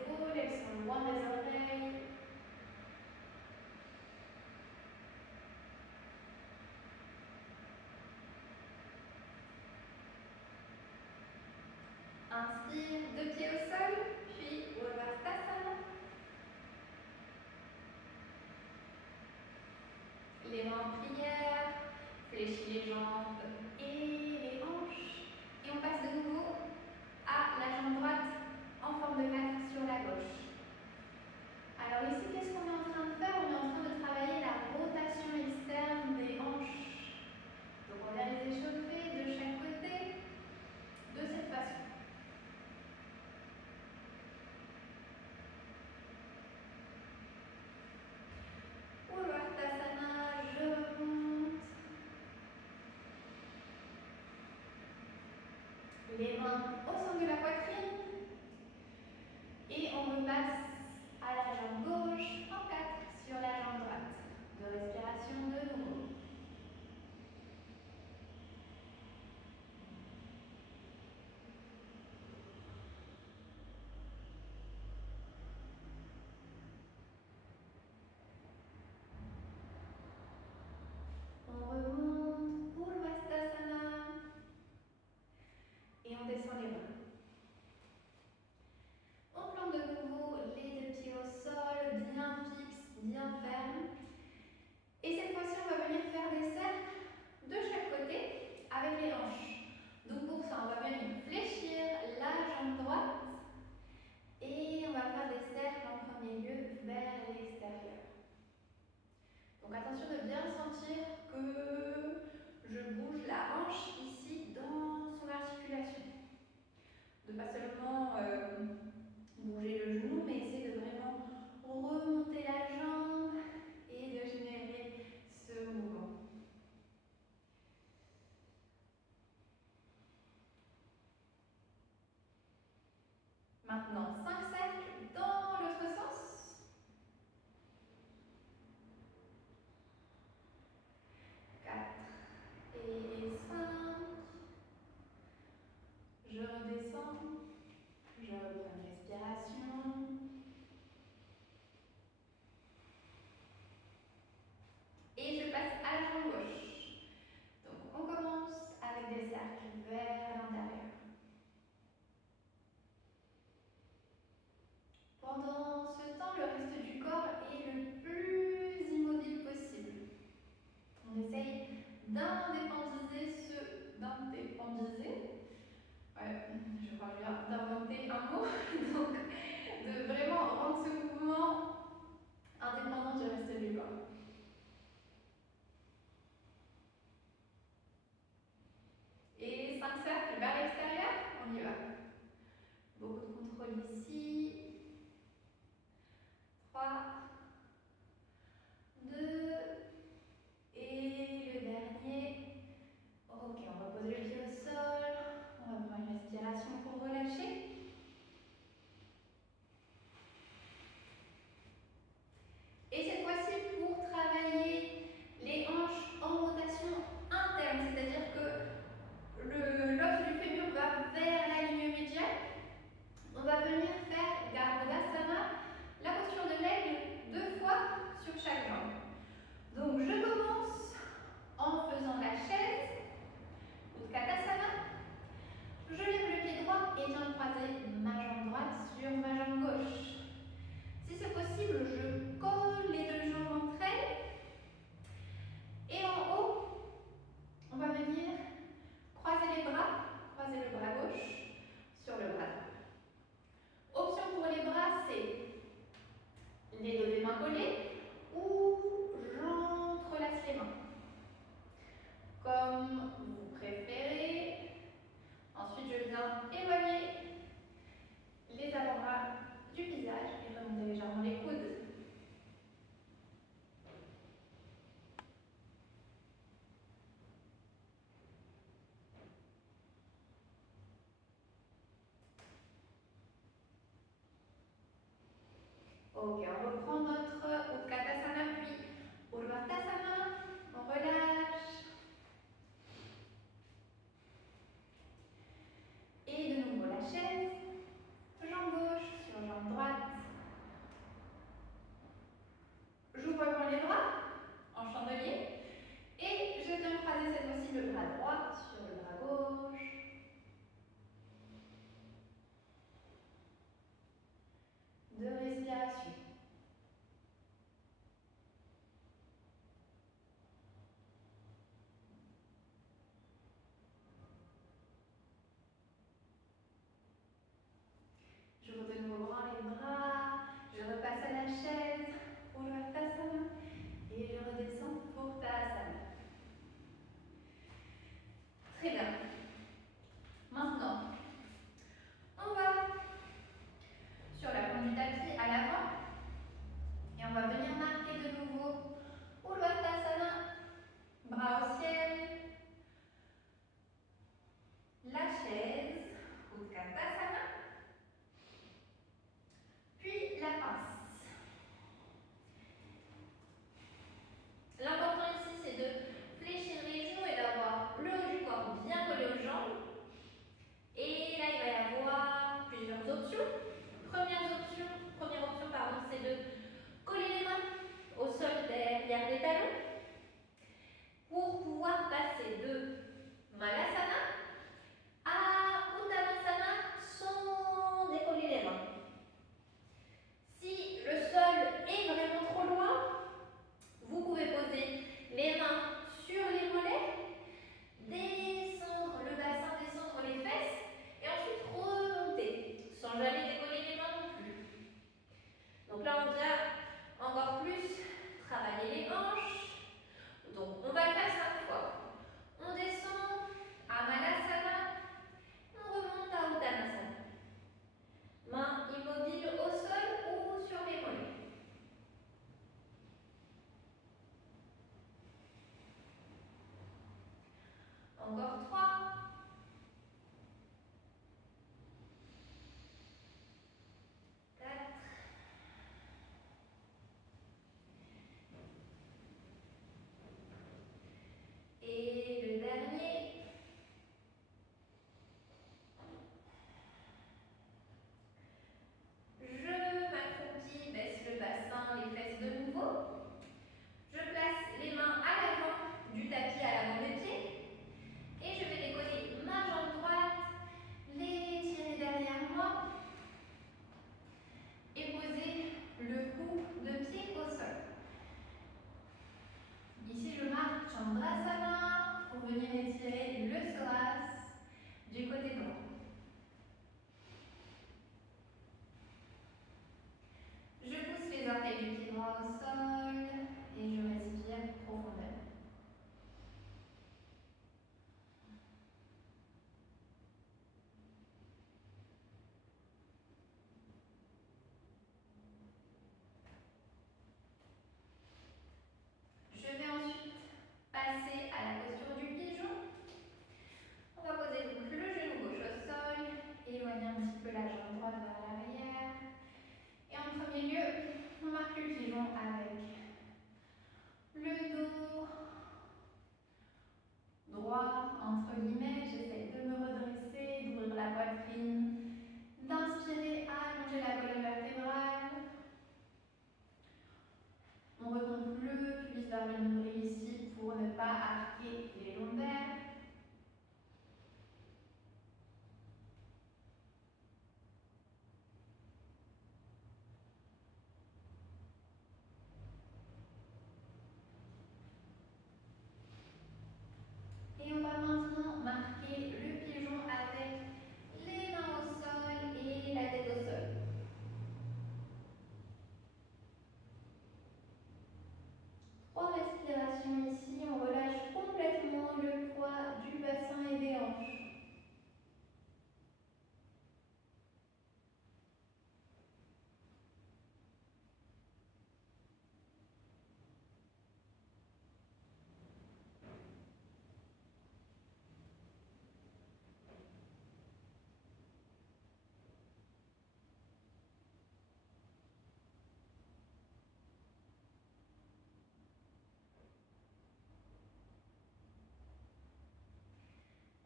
épaules, elles sont loin des oreilles. Inspire, deux pieds au sol, puis Urdhvastasana. Les mains en prière, fléchis les jambes et les hanches. Et on passe de nouveau à la jambe droite en forme de 4 sur la gauche. Alors ici, qu'est-ce qu'on est en train de faire? On est en train de travailler la rotation externe des hanches. Donc on vient les échauffer de chaque côté de cette façon. Urdhvastasana, je remonte. Les mains au centre de la poitrine. Et on repasse à la jambe gauche en 4 sur la jambe droite. De respiration de nouveau. On remonte pour Urdhvastasana. Et on descend les bras. On plante de nouveau les deux pieds au sol, bien fixes, bien fermes. Et cette fois-ci, on va venir faire des cercles de chaque côté avec les hanches. Donc pour ça, on va venir fléchir la jambe droite et on va faire des cercles en premier lieu vers l'extérieur. Donc attention de bien sentir que je bouge la hanche ici dans son articulation. De pas seulement bouger le genou, mais essayer de vraiment remonter la jambe et de générer ce mouvement. Maintenant, 5 cercles dans l'autre sens. 4 et 5. Je redescends. Je reprends une respiration. Et je passe à la jambe gauche. Donc on commence avec des cercles vers l'intérieur. Pendant ce temps, le reste du corps est le plus immobile possible. On essaye d'indépendiser ouais, je crois que je viens d'inventer un mot, donc de vraiment rendre ce mouvement indépendant du reste du corps. Et 5 cercles vers l'extérieur, on y va. Beaucoup de contrôle ici. 3, 2, et le dernier. Ok, on va poser le pied au sol. On va prendre une respiration pour relâcher. Et cette fois-ci, pour travailler les hanches en rotation interne, c'est-à-dire que l'os du fémur va vers la ligne médiane, on va venir faire Garudasana, la posture de l'aigle, 2 fois sur chaque jambe. Donc je commence en faisant la chaise, Utkatasana. Je lève le pied droit et viens croiser ma jambe droite sur ma jambe gauche. Si c'est possible, je colle les 2 jambes entre elles. Et en haut, on va venir croiser les bras, croiser le bras gauche sur le bras droit. Option pour les bras, c'est les dos des mains collés ou j'entrelace les mains. Comme vous préférez. Ensuite, je viens éloigner les avant-bras du visage et remonter légèrement les coudes. Ok, on reprend notre Utkatasana puis Urdhvastasana. On relâche. Et de nouveau la chaise. Jambe gauche sur jambe droite. J'ouvre de nouveau grand les bras, je repasse à la chaise, Urdhvasana, et je redescends pour Tadasana. Très bien. Maintenant, on va sur la pointe du tapis à l'avant et on va venir marquer de nouveau Urdhvasana, bras au ciel, la chaise, Utkatasana, puis la pince. L'important ici, c'est de fléchir les genoux et d'avoir le haut du corps bien collé aux jambes. Et là, il va y avoir plusieurs options. Première option, c'est de coller les mains au sol derrière les talons pour pouvoir passer de Malasana à Uttanasana sans décoller les mains. Si le sol est vraiment trop loin, vous pouvez poser les mains sur les mollets, descendre le bassin, descendre les fesses et ensuite remonter sans jamais décoller les mains non plus. Donc là, on vient encore plus travailler les hanches. Donc on va le faire 5 fois. On descend à Malasana, on remonte à Uttanasana. Mains immobiles au sol ou sur les mollets. Encore 3. Et le dernier. Je m'accroupis, baisse le bassin, les fesses de nouveau. Je place les mains à l'avant du tapis à l'avant des pieds. Et je vais décoller ma jambe droite, l'étirer derrière moi et poser le cou de pied au sol. Ici, je marque Chandrasana pour venir étirer le psoas du côté droit. Je pousse les orteils du pied droit au sol et je respire profondément. Je vais ensuite passer à la posture du pigeon. On va poser donc le genou gauche au sol, éloigner un petit peu la jambe droite vers l'arrière. Et en premier lieu, on marque le pigeon avec le dos droit, entre guillemets. J'essaie de me redresser, d'ouvrir la poitrine, d'inspirer, allonger la colonne vertébrale. On remonte le pubis vers le nombril ici pour ne pas arquer les lombaires. Et on va maintenant marquer le pigeon avec les mains au sol et la tête au sol. Trois respirations ici, on relâche complètement le poids du bassin et des hanches.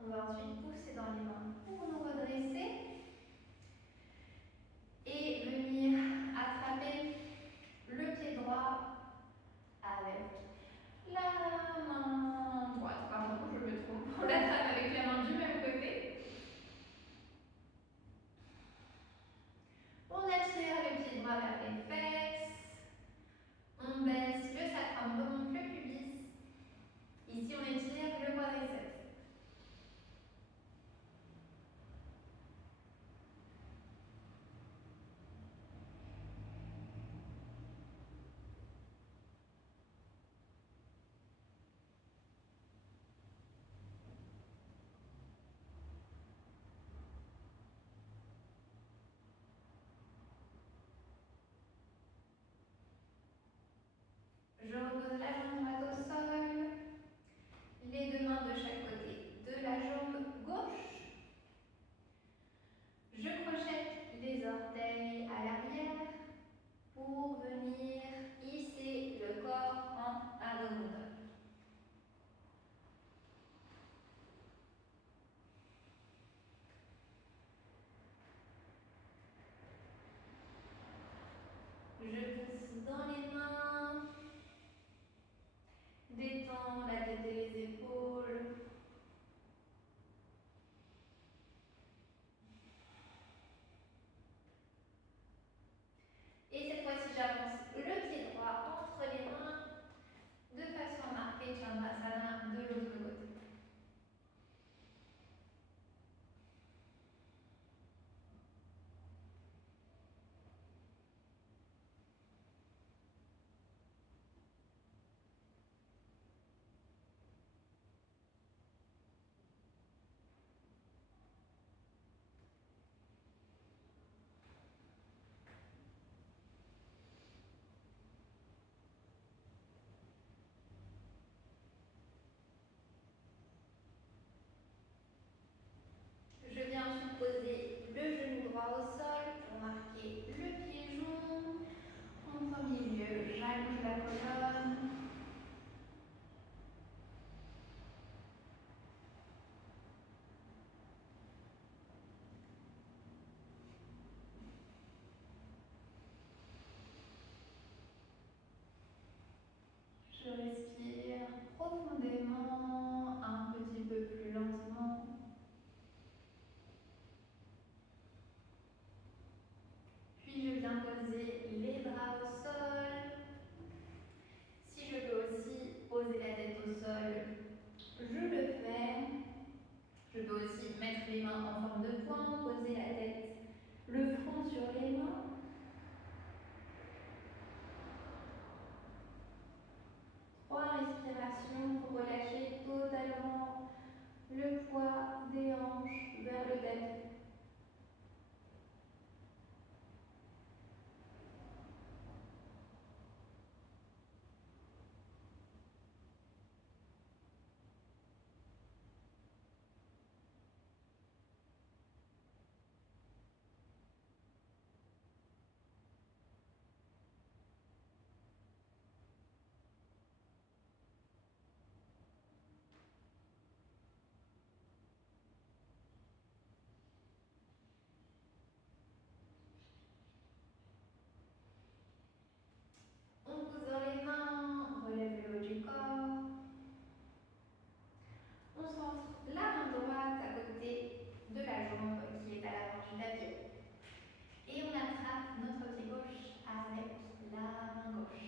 On va ensuite pousser dans les mains pour nous redresser et venir attraper le pied droit avec la main droite. Pardon, je me trompe. On l'attrape avec la main du même côté. On attire le pied droit vers les fesses. On baisse le sacrum, remonte le pubis. Ici, on étire le quadriceps. Je repose la jambe droite au sol, les deux mains de chaque côté de la jambe gauche. Je projette les orteils à l'arrière pour venir hisser le corps en abdominal. Je pousse dans les mains, détends la tête et les épaules. Et cette fois-ci, j'avance le pied droit entre les mains de façon à marquer Chandrasana de l'autre côté. Je viens ensuite poser le genou droit au sol pour marquer le pied joint. En premier lieu, j'allonge la colonne. Je respire profondément, un petit peu plus lentement. Puis je viens poser les bras au sol. Si je peux aussi poser la tête au sol, je le fais. Je peux aussi mettre les mains en forme de poing, poser la tête, le front sur les mains. Trois respirations pour relâcher totalement le poids des hanches vers le tapis. On pousse dans les mains, relève le haut du corps. On centre la main droite à côté de la jambe qui est à l'avant du tapis. Et on attrape notre pied gauche avec la main gauche.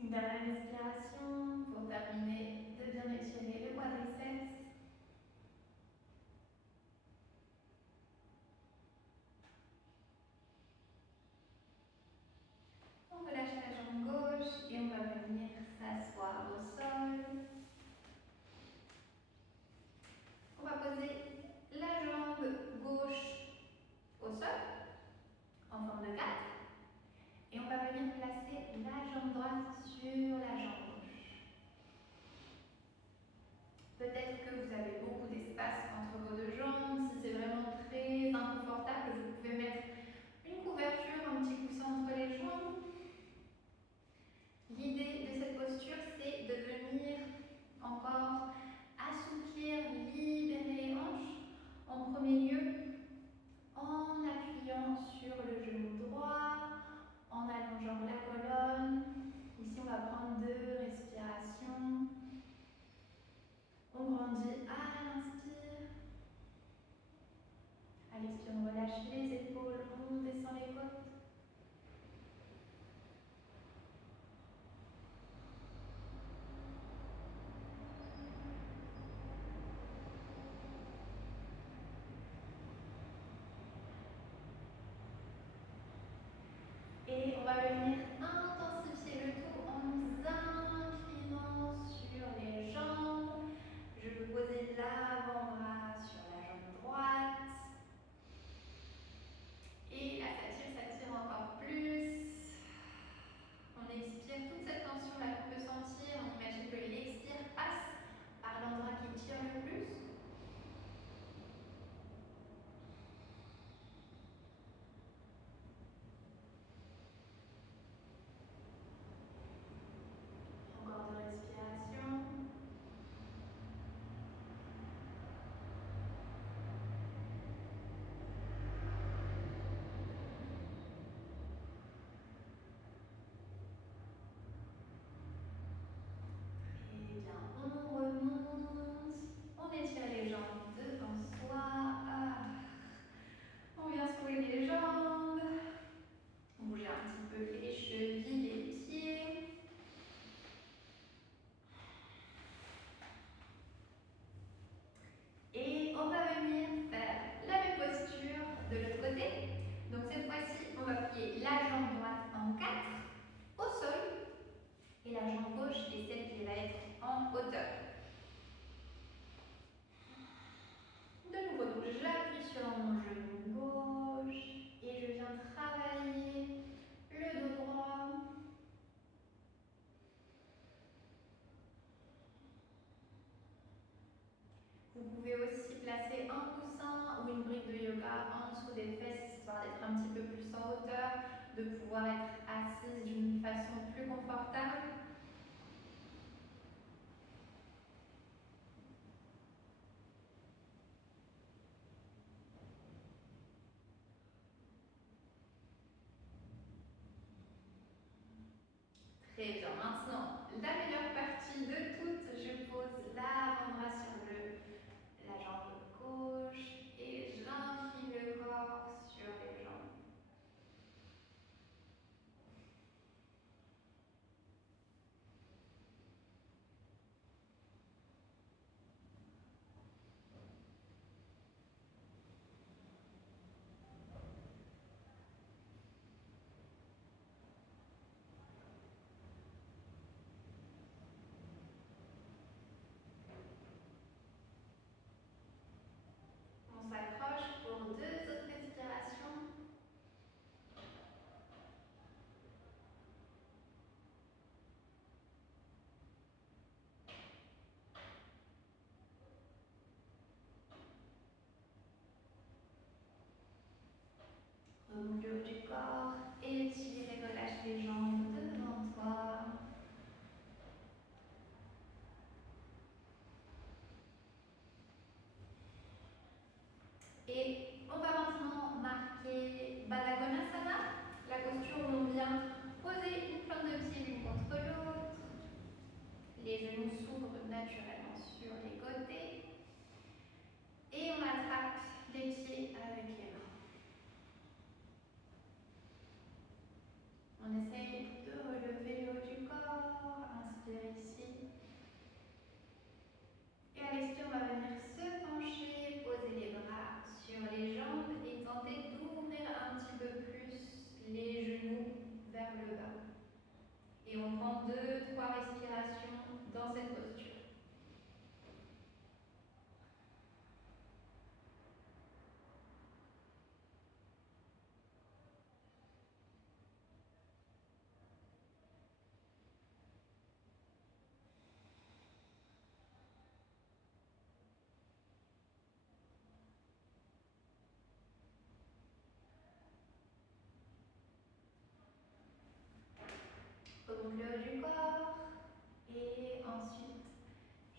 Une dernière respiration pour terminer de bien étirer le quadriceps. On relâche la jambe gauche et on va venir s'asseoir au sol. On va poser la jambe gauche au sol en forme de 4 et on va venir placer la jambe droite sur la jambe gauche. Peut-être que vous avez beaucoup d'espace entre vos deux jambes. Si c'est vraiment très inconfortable, vous pouvez mettre une couverture, un petit coussin entre les jambes. L'idée de cette posture, c'est de venir encore assouplir, libérer les hanches. En premier lieu, en appuyant sur le genou droit, en allongeant la colonne. Ici, on va prendre 2 respirations. On grandit à l'inspire. À l'expire, on relâche les épaules, on descend les côtes. jambe gauche et celle qui va être en hauteur. De nouveau, donc j'appuie sur mon genou gauche et je viens travailler le dos droit. Vous pouvez aussi placer un coussin ou une brique de yoga en dessous des fesses, histoire d'être un petit peu plus en hauteur, de pouvoir être assise d'une façon plus confortable. Très bien. Maintenant, la meilleure partie de toutes, je pose l'avant-bras sur la jambe gauche et j'incline le corps sur les jambes. On s'accroche pour 2 autres respirations. Remonte le haut du corps, étire et relâche les jambes devant toi. Et on va maintenant marquer Baddha Konasana, la posture où on vient poser une plante de pied l'une contre l'autre. Les genoux s'ouvrent naturellement sur les côtés. Et on attrape les pieds avec les mains. On essaye de relever le haut du corps. Inspire ici. Et à l'expire, on va venir se pencher, poser les bras sur les jambes et tenter d'ouvrir un petit peu plus les genoux vers le bas. Et on prend 2-3 respirations dans cette posture. Remonte le haut du corps et ensuite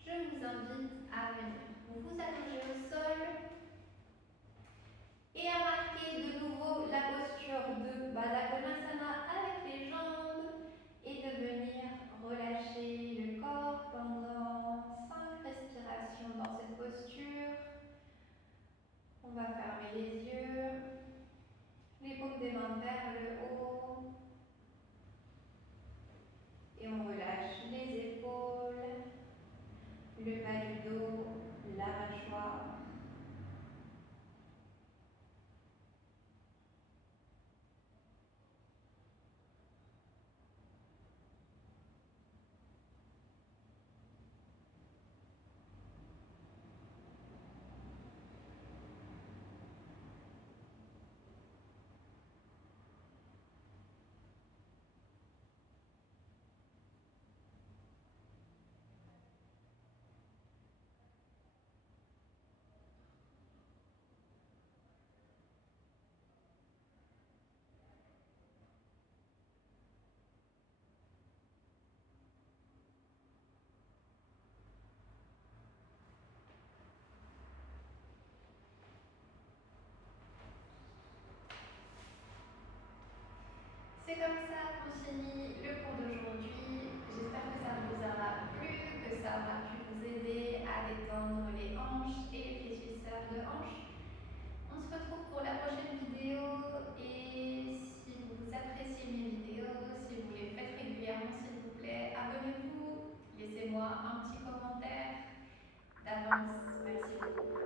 je vous invite à venir vous allonger au sol et à marquer de nouveau la posture de Baddha Konasana avec les jambes et de venir relâcher le corps pendant 5 respirations dans cette posture. On va fermer les yeux, les paumes des mains vers le haut. Et on relâche les épaules, le bas du dos, la mâchoire. C'est comme ça qu'on finit le cours d'aujourd'hui. J'espère que ça vous aura plu, que ça aura pu vous aider à détendre les hanches et les fléchisseurs de hanches. On se retrouve pour la prochaine vidéo et si vous appréciez mes vidéos, si vous les faites régulièrement s'il vous plaît, abonnez-vous, laissez-moi un petit commentaire d'avance. Merci beaucoup.